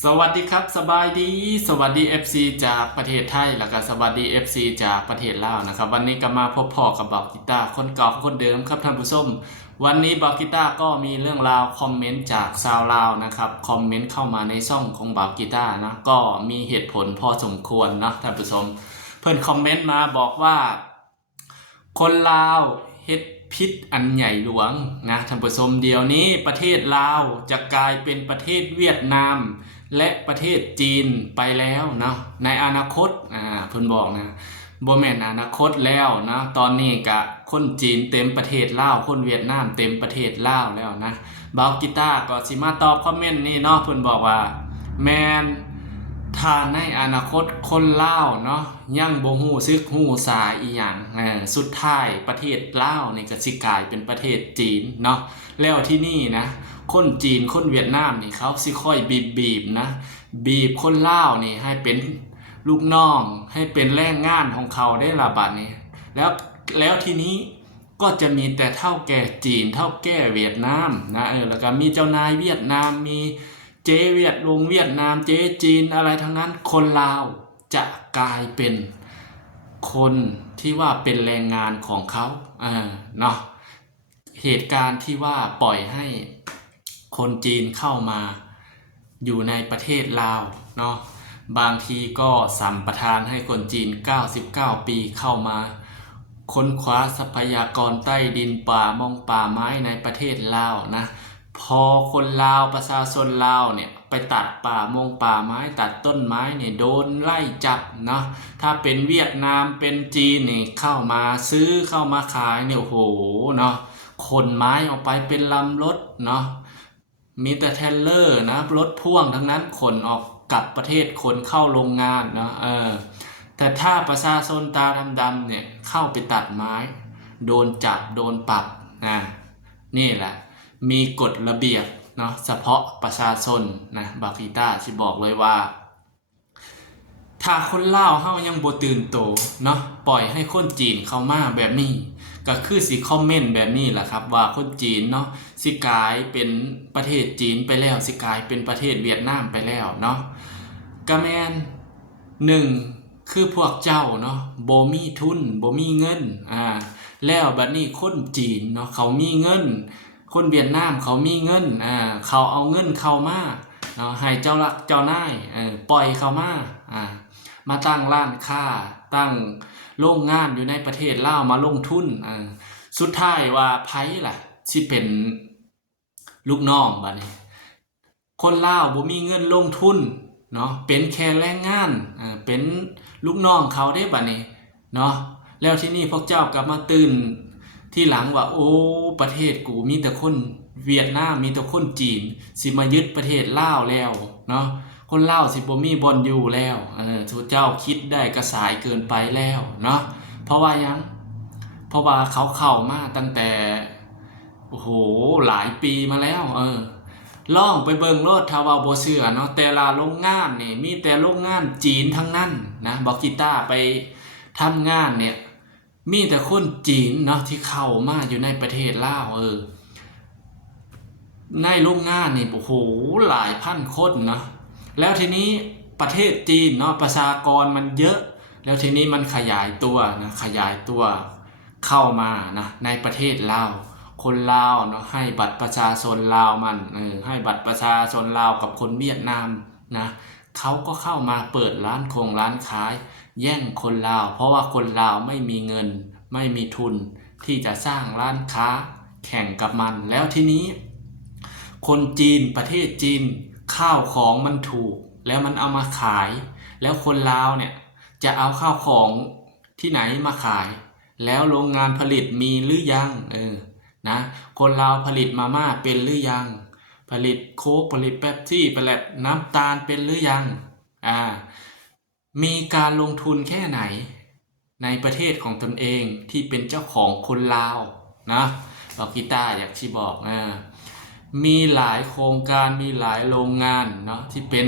สวัสดีครับสบายดีสวัสดี FC จากประเทศไทยแล้วก็สวัสดี FC จากประเทศลาวนะครับวันนี้ก็มาพบพ่อกับบอกกีตาร์คนเก่าคนเดิมครับท่านผู้ชมวันนี้บอกกีตาร์ก็มีเรื่องราวคอมเมนต์จากชาวลาวนะครับคอมเมนต์เข้ามาในช่องของบอกกีตาร์นะก็มีเหตุผลพอสมควรนะท่านผู้ชมเพิ่นคอมเมนต์มาบอกว่าคนลาวเฮ็ดพิษอันใหญ่หลวงนะท่านผู้ชมเดี๋ยวนี้ประเทศลาวจะกลายเป็นประเทศเวียดนามและประเทศจีนไปแล้วเนาะในอนาคตเพิ่นบอกนะบ่แม่นอนาคตแล้วนะตอนนี้กะคนจีนเต็มประเทศลาวคนเวียดนามเต็มประเทศลาวแล้วนะบ่าวกีตาร์ก็สิมาตอบคอมเมนต์นี่เนาะเพิ่นบอกว่าแม่นถ้าในอนาคตคนลาวเนาะยังบ่ฮู้ซึกฮู้สาอีหยังสุดท้ายประเทศลาวนี่ก็สิกลายเป็นประเทศจีนเนาะแล้วที่นี่นะคนจีนคนเวียดนามนี่เขาสิค่อยบีบนะบีบคนลาวนี่ให้เป็นลูกน้องให้เป็นแรงงานของเขาได้ละบัดนี้แล้วทีนี้ก็จะมีแต่เท่าแก่จีนเท่าแก่เวียดนามนะแล้วก็มีเจ้านายเวียดนามมีเจ๊เวียดนามเจ๊จีนอะไรทั้งนั้นคนลาวจะกลายเป็นคนที่ว่าเป็นแรงงานของเขาเนาะเหตุการณ์ที่ว่าปล่อยให้คนจีนเข้ามาอยู่ในประเทศลาวเนาะบางทีก็สัมปทานให้คนจีน99ปีเข้ามาค้นคว้าทรัพยากรใต้ดินป่าไม้ในประเทศลาวนะพอคนลาวประชาชนลาวเนี่ยไปตัดป่าไม้ตัดต้นไม้เนี่ยโดนไล่จับเนาะถ้าเป็นเวียดนามเป็นจีนเนี่ยเข้ามาซื้อเข้ามาขายเนี่ยโอ้โหเนาะขนไม้ออกไปเป็นลำรถเนาะมีแต่เทรลเลอร์นะรถพ่วงทั้งนั้นขนออกกลับประเทศขนเข้าโรงงานเนาะแต่ถ้าประชาชนตาดำๆเนี่ยเข้าไปตัดไม้โดนจับโดนปรับนี่แหละมีกฎระเบียบเนาะเฉพาะประชาชนนะบากีต้าสิบอกเลยว่าถ้าคนลาวเฮายังบ่ตื่นโตเนาะปล่อยให้คนจีนเข้ามาแบบนี้ก็คือสิคอมเมนต์แบบนี้แหละครับว่าคนจีนเนาะสิกลายเป็นประเทศจีนไปแล้วสิกลายเป็นประเทศเวียดนามไปแล้วเนาะกะแมน1คือพวกเจ้าเนาะบ่มีทุนบ่มีเงินแล้วบัดนี้คนจีนเนาะเขามีเงินคนเวียดนามเขามีเงินเขาเอาเงินเข้ามาเนาะให้เจ้ารักเจ้านายปล่อยเข้ามามาตั้งร้านค้าตั้งโรงงานอยู่ในประเทศลาวมาลงทุนสุดท้ายว่าไผล่ะสิเป็นลูกน้องบัดนี้คนลาวบ่มีเงินลงทุนเนาะเป็นแค่แรงงานเป็นลูกน้องเขาได้บัดนี้เนาะแล้วที่นี่พวกเจ้าก็มาตื่นที่หลังว่าโอ้ประเทศกูมีแต่คนเวียดนามมีแต่คนจีนสิมายึดประเทศลาวแล้วเนาะคนลาวสิบ่มีบ่อนอยู่แล้วทุกเจ้าคิดได้ก็สายเกินไปแล้วเนาะเพราะว่ายังเพราะว่าเขาเข้ามาตั้งแต่โอ้โหหลายปีมาแล้วลองไปเบิ่งโลดถ้าว่าบ่เชื่อเนาะแต่ละโรงงานนี่มีแต่โรงงานจีนทั้งนั้นนะบอกกีตาร์ไปทำงานเนี่ยมีแต่คนจีนเนาะที่เข้ามาอยู่ในประเทศลาวในโรงงานนี่โอ้โหหลายพันคนเนาะแล้วทีนี้ประเทศจีนเนาะประชากรมันเยอะแล้วทีนี้มันขยายตัวนะขยายตัวเข้ามานะในประเทศลาวคนลาวเนาะให้บัตรประชาชนลาวมันให้บัตรประชาชนลาวกับคนเวียดนามนะเขาก็เข้ามาเปิดร้านขายแย่งคนลาวเพราะว่าคนลาวไม่มีเงินไม่มีทุนที่จะสร้างร้านค้าแข่งกับมันแล้วทีนี้คนจีนประเทศจีนข้าวของมันถูกแล้วมันเอามาขายแล้วคนลาวเนี่ยจะเอาข้าวของที่ไหนมาขายแล้วโรงงานผลิตมีหรือยังนะคนลาวผลิตมาม่าเป็นหรือยังผลิตโค้กผลิตเป๊ปซี่ผลิตน้ำตาลเป็นหรือยังมีการลงทุนแค่ไหนในประเทศของตนเองที่เป็นเจ้าของคนลาวนะบอกกีตาร์อยากที่บอกมีหลายโครงการมีหลายโรงงานเนาะที่เป็น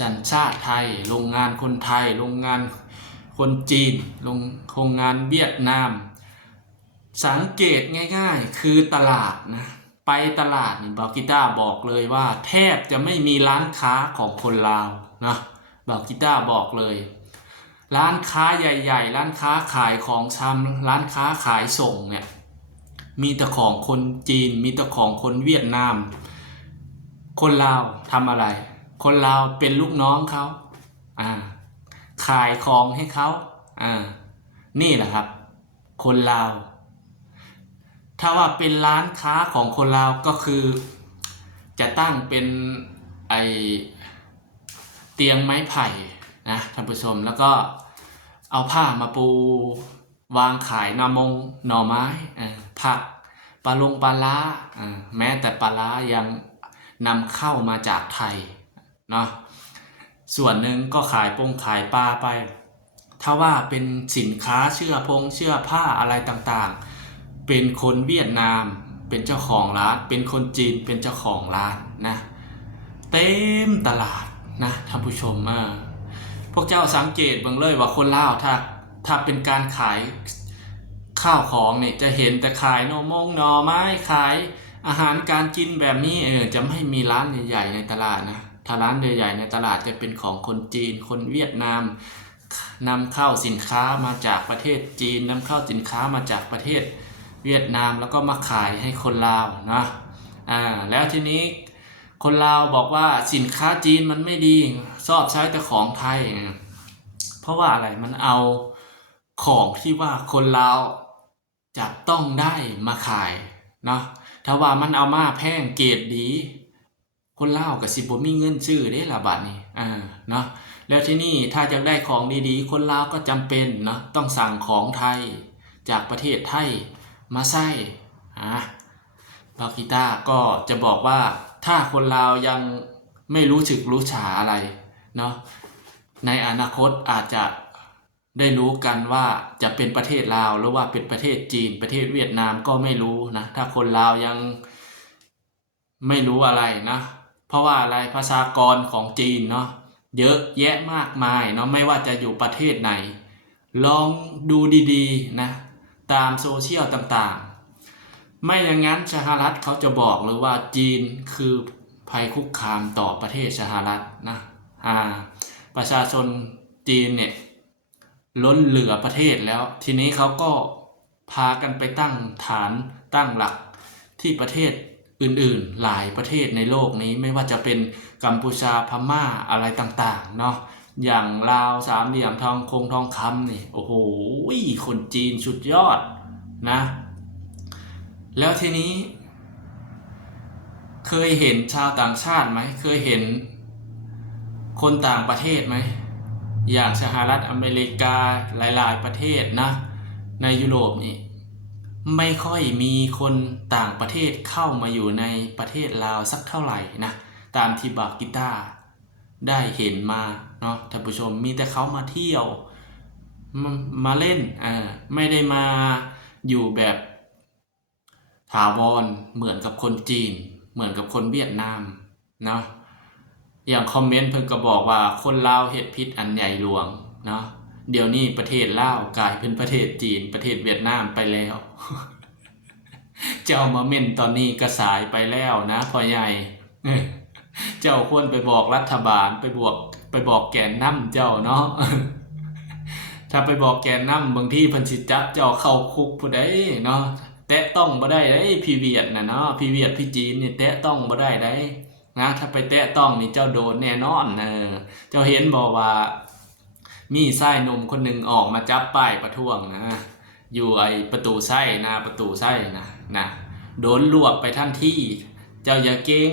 สัญชาติไทยโรงงานคนไทยโรงงานคนจีนโรงงานเวียดนามสังเกตง่ายๆคือตลาดนะ ไปตลาดนี่บาวกีต้าบอกเลยว่าแทบจะไม่มีร้านค้าของคนลาวนะบาวกีต้าบอกเลยร้านค้าใหญ่ๆร้านค้าขายของชำร้านค้าขายส่งเนี่ยมีแต่ของคนจีนมีแต่ของคนเวียดนามคนลาวทำอะไรคนลาวเป็นลูกน้องเขาขายของให้เขานี่แหละครับคนลาวถ้าว่าเป็นร้านค้าของคนลาวก็คือจะตั้งเป็นไอเตียงไม้ไผ่นะท่านผู้ชมแล้วก็เอาผ้ามาปูวางขายหน่อมงหน่อไม้ผักปลาล้าแม้แต่ปลาล้ายังนำเข้ามาจากไทยเนาะส่วนหนึ่งก็ขายขายปลาไปถ้าว่าเป็นสินค้าเสื้อผ้าอะไรต่างๆเป็นคนเวียดนามเป็นเจ้าของร้านเป็นคนจีนเป็นเจ้าของร้านนะเต็มตลาดนะท่านผู้ชมพวกเจ้าสังเกตเบิ่งเลยว่าคนลาวถ้าเป็นการขายข้าวของเนี่ยจะเห็นแต่ขายหน่อไม้ขายอาหารการกินแบบนี้จะไม่มีร้านใหญ่ๆในตลาดนะถ้าร้านใหญ่ๆในตลาดจะเป็นของคนจีนคนเวียดนามนำเข้าสินค้ามาจากประเทศจีนนำเข้าสินค้ามาจากประเทศเวียดนามแล้วก็มาขายให้คนลาวนะแล้วทีนี้คนลาวบอกว่าสินค้าจีนมันไม่ดีชอบใช้แต่ของไทยเพราะว่าอะไรมันเอาของที่ว่าคนลาวจะต้องได้มาขายเนาะถ้าว่ามันเอามาแพงเกรดดีคนลาวก็สิบ่มีเงินซื้อเด้ล่ะบัดนี้เนาะแล้วที่นี่ถ้าจะได้ของดีๆคนลาวก็จำเป็นเนาะต้องสั่งของไทยจากประเทศไทยมาใส่บาวกีต้าก็จะบอกว่าถ้าคนลาวยังไม่รู้สึกรู้ฉาอะไรเนาะในอนาคตอาจจะได้รู้กันว่าจะเป็นประเทศลาวหรือว่าเป็นประเทศจีนประเทศเวียดนามก็ไม่รู้นะถ้าคนลาวยังไม่รู้อะไรนะเพราะว่าอะไรประชากรของจีนเนาะเยอะแยะมากมายเนาะไม่ว่าจะอยู่ประเทศไหนลองดูดีๆนะตามโซเชียลต่างๆไม่อย่างนั้นสหรัฐเขาจะบอกเลยว่าจีนคือภัยคุกคามต่อประเทศสหรัฐนะประชาชนจีนเนี่ยล้นเหลือประเทศแล้วทีนี้เขาก็พากันไปตั้งฐานตั้งหลักที่ประเทศอื่นๆหลายประเทศในโลกนี้ไม่ว่าจะเป็นกัมพูชาพม่าอะไรต่างๆเนาะอย่างลาวสามเหลี่ยมทองคำนี่โอ้โหคนจีนสุดยอดนะแล้วทีนี้เคยเห็นชาวต่างชาติไหมเคยเห็นคนต่างประเทศไหมอย่างสหรัฐอเมริกาหลายๆประเทศนะในยุโรปนี่ไม่ค่อยมีคนต่างประเทศเข้ามาอยู่ในประเทศลาวสักเท่าไหร่นะตามที่บาวกีต้าได้เห็นมาเนาะท่านผู้ชมมีแต่เขามาเที่ยวมาเล่นไม่ได้มาอยู่แบบถาวรเหมือนกับคนจีนเหมือนกับคนเวียดนามเนาะอย่างคอมเมนต์เพิ่นก็บอกว่าคนลาวเฮ็ดผิดอันใหญ่หลวงเนาะเดี๋ยวนี้ประเทศลาวกลายเป็นประเทศจีนประเทศเวียดนามไปแล้ว เจ้ามาเม่นตอนนี้ก็สายไปแล้วนะพ่อใหญ่เจ้าควรไปบอกรัฐบาลไปบอกแกนนำเจ้าเนาะ ถ้าไปบอกแกนนำบางทีเพิ่นสิจับเจ้าเข้าคุกผู้ใดเนาะแตะต้องบ่ได้เด้พี่เวียดน่ะเนาะพี่เวียดพี่จีนนี่แตะต้องบ่ได้ได้นะถ้าไปแตะต้องนี่เจ้าโดนแน่นอนเจ้าเห็นบอกว่ามีชายหนุ่มคนหนึ่งออกมาจับป้ายประท้วงนะอยู่ไอประตูไส้นะประตูไส้นะโดนรวบไปทันทีเจ้าอย่าเก่ง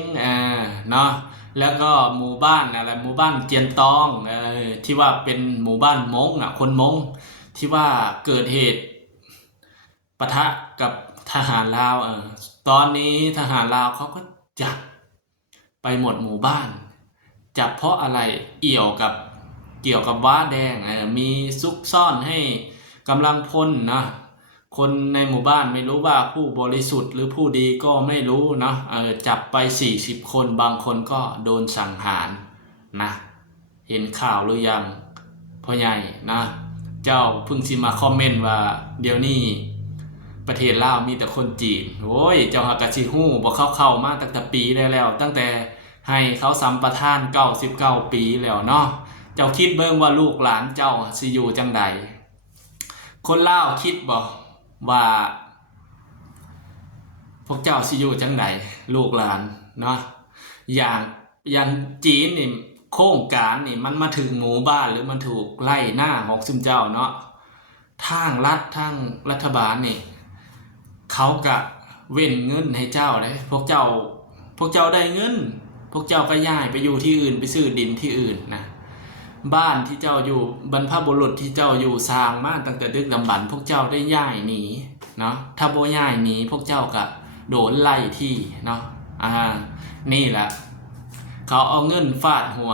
เนาะแล้วก็หมู่บ้านอะไรหมู่บ้านเจียนตองที่ว่าเป็นหมู่บ้านม้งคนม้งที่ว่าเกิดเหตุปะทะกับทหารลาวตอนนี้ทหารลาวเขาก็จับไปหมดหมู่บ้านจับเพราะอะไรเกี่ยวกับว้าแดงมีซุกซ่อนให้กำลังพลนะคนในหมู่บ้านไม่รู้ว่าผู้บริสุทธิ์หรือผู้ดีก็ไม่รู้นะจับไป40คนบางคนก็โดนสังหารนะเห็นข่าวหรือยังพ่อใหญ่นะเจ้าเพิ่งสิมาคอมเมนต์ว่าเดี๋ยวนี้ ประเทศลาวมีแต่คนจีนโอ้ยเจ้าหากะสิฮู้บ่เข้ามาตั้งแต่ปีได้แล้วตั้งแต่ให้เขาสัมปทาน99ปีแล้วเนาะเจ้าคิดเบิ่งว่าลูกหลานเจ้าสิอยู่จังใดคนลาวคิดบ่ว่าพวกเจ้าสิอยู่จังใดลูกหลานเนาะอย่างจีนนี่โครงการนี่มันมาถึงหมู่บ้านหรือมันถูกไล่หน้าของซุมเจ้าเนาะทางรัฐบาลนี่เขาก็เว้นเงินให้เจ้าเลยพวกเจ้าได้เงินพวกเจ้าก็ย้ายไปอยู่ที่อื่นไปซื้อดินที่อื่นนะบ้านที่เจ้าอยู่บรรพบุรุษที่เจ้าอยู่สร้างมาตั้งแต่ดึกดำบรรพ์พวกเจ้าได้ย้ายหนีเนาะถ้าบ่ย้ายหนีพวกเจ้าก็โดนไล่ที่เนาะนี่แหละเขาเอาเงินฟาดหัว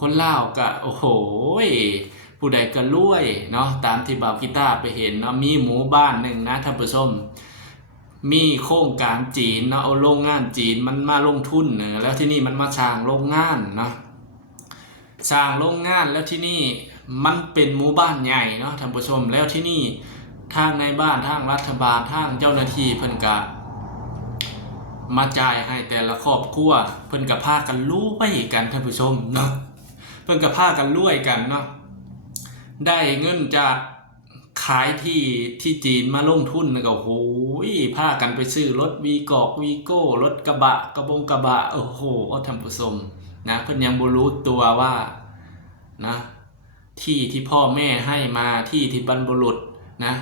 คนลาวก็โอ้โหผู้ใดก็รวยเนาะตามที่บ่าวกีตาร์ไปเห็นเนาะมีหมู่บ้านหนึ่งนะท่านผู้ชมมีโครงการจีนเนาะเอาโรงงานจีนมันมาลงทุนเนอะแล้วที่นี่มันมาสร้างโรงงานเนาะสร้างโรงงานแล้วที่นี่มันเป็นหมู่บ้านใหญ่เนาะท่านผู้ชมแล้วที่นี่ทางในบ้านทางรัฐบาลทางเจ้าหน้าที่เพิ่นก็มาจ่ายให้แต่ละครอบครัวเพิ่นก็พากันรวยกันท่านผู้ชมเนาะเพิ่นก็พากันรวยกันเนาะได้เงินจากขายที่จีนมาลงทุนก็โหยพากันไปซื้อรถวีโก้รถกระบะโอ้โหท่านผู้ชมนะเพิ่นยังบ่รู้ตัวว่านะที่พ่อแม่ให้มาที่บรรพบุรุษนะ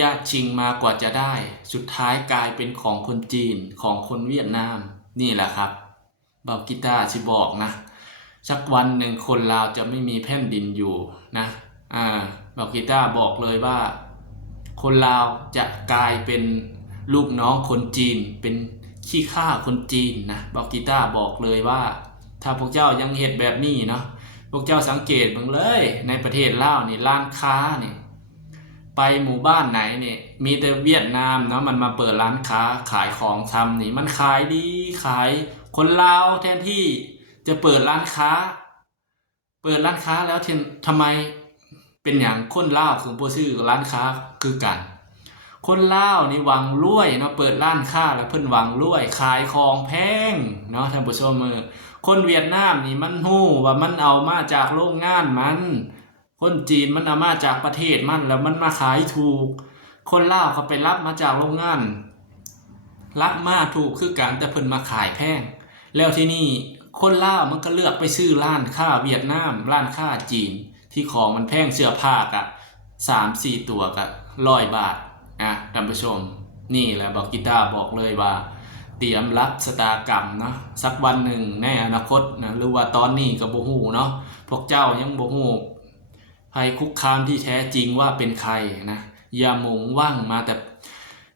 ญาติชิงมากว่าจะได้สุดท้ายกลายเป็นของคนจีนของคนเวียดนามนี่แหละครับบ่าวกีตาร์สิบอกนะสักวันหนึ่งคนลาวจะไม่มีแผ่นดินอยู่นะบ่าวกีตาร์บอกเลยว่าคนลาวจะกลายเป็นลูกน้องคนจีนเป็นขี้ข้าคนจีนนะบ่าวกีตาร์บอกเลยว่าถ้าพวกเจ้ายังเฮ็ดแบบนี้เนาะพวกเจ้าสังเกตเบิ่งเลยในประเทศลาวนี่ร้านค้านี่ไปหมู่บ้านไหนเนี่ยมีแต่เวียดนามเนาะมันมาเปิดร้านค้าขายของชำนี่มันขายดีขายคนลาวแทนที่จะเปิดร้านค้าแล้วทำไมเป็นอย่างคนลาวคือบ่ซื้อร้านค้าคือกันคนลาวนี่หวังรวยเนาะเปิดร้านค้าแล้วเพิ่นหวังรวยขายของแพงเนาะท่านผู้ชมคนเวียดนามนี่มันฮู้ว่ามันเอามาจากโรงงานมันคนจีนมันเอามาจากประเทศมันแล้วมันมาขายถูกคนลาวเขาไปรับมาจากโรงงานรับมาถูกคือกันแต่เพิ่นมาขายแพงแล้วที่นี่คนลาวมันก็เลือกไปซื้อร้านค้าเวียดนามร้านค้าจีนที่ของมันแพงเสื้อผ้าก็3-4 ตัวก็100 บาทท่านผู้ชมนี่แหละบ่าวกีตาร์บอกเลยว่าเตรียมรับชะตากรรมเนาะสักวันหนึ่งในอนาคตนะหรือว่าตอนนี้ก็บ่ฮู้เนาะพวกเจ้ายังบ่ฮู้ภัยคุกคามที่แท้จริงว่าเป็นใครนะอย่าหมงว่างมาแต่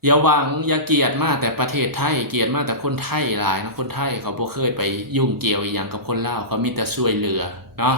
อย่าหวังอย่าเกลียดมาแต่ประเทศไทยเกลียดมาแต่คนไทยหลายนะคนไทยเขาบ่เคยไปยุ่งเกี่ยวอีหยังกับคนลาวเขามีแต่ช่วยเหลือเนาะ